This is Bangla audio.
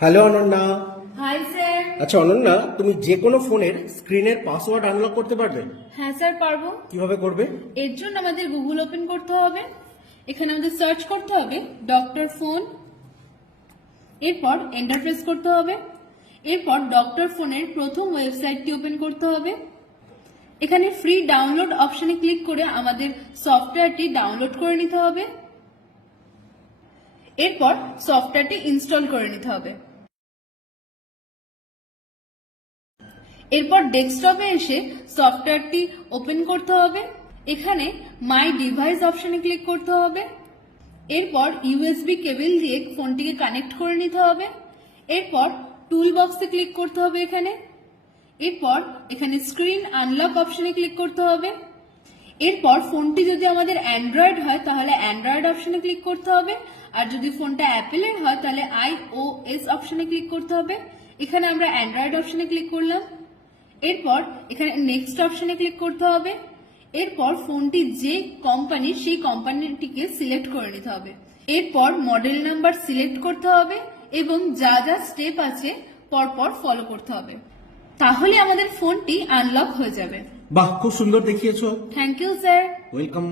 হ্যালো অনন্যা। Hi sir. আচ্ছা অনন্যা, তুমি যে কোনো ফোনের স্ক্রিনের পাসওয়ার্ড আনলক করতে পারবে? হ্যাঁ স্যার, পারবো। কিভাবে করবে? এর জন্য আমাদের গুগল ওপেন করতে হবে। এখানে আমাদের সার্চ করতে হবে ডক্টর ফোন, এরপর এন্টার প্রেস করতে হবে। এরপর ডক্টর ফোনের প্রথম ওয়েবসাইটটি ওপেন করতে হবে। এখানে ফ্রি ডাউনলোড অপশনে ক্লিক করে আমাদের সফটওয়্যারটি ডাউনলোড করে নিতে হবে। এরপর সফটওয়্যারটি ইনস্টল করে নিতে হবে। এরপর ডেস্কটপে এসে সফটওয়্যারটি ওপেন করতে হবে। এখানে মাই ডিভাইস অপশনে ক্লিক করতে হবে। এরপর ইউএসবি কেবল দিয়ে ফোনটিকে কানেক্ট করে নিতে হবে। এরপর টুল বক্সে ক্লিক করতে হবে এরপর এখানে স্ক্রিন আনলক অপশনে ক্লিক করতে হবে। এরপর ফোনটি যদি আমাদের অ্যান্ড্রয়েড হয় তাহলে অ্যান্ড্রয়েড অপশনে ক্লিক করতে হবে, আর যদি ফোনটা অ্যাপেলের হয় তাহলে iOS অপশনে ক্লিক করতে হবে। এখানে আমরা অ্যান্ড্রয়েড অপশনে ক্লিক করলাম। এরপর এখানে নেক্সট অপশনে ক্লিক করতে হবে। এরপর ফোনটি যে কোম্পানির সেই কোম্পানিটিকে সিলেক্ট করে নিতে হবে। এরপর মডেল নাম্বার সিলেক্ট করতে হবে এবং যা যা স্টেপ আছে পরপর ফলো করতে হবে। তাহলে আমাদের ফোনটি আনলক হয়ে যাবে। বাহ, খুব সুন্দর দেখিয়েছো। Thank you sir. ওয়েলকাম।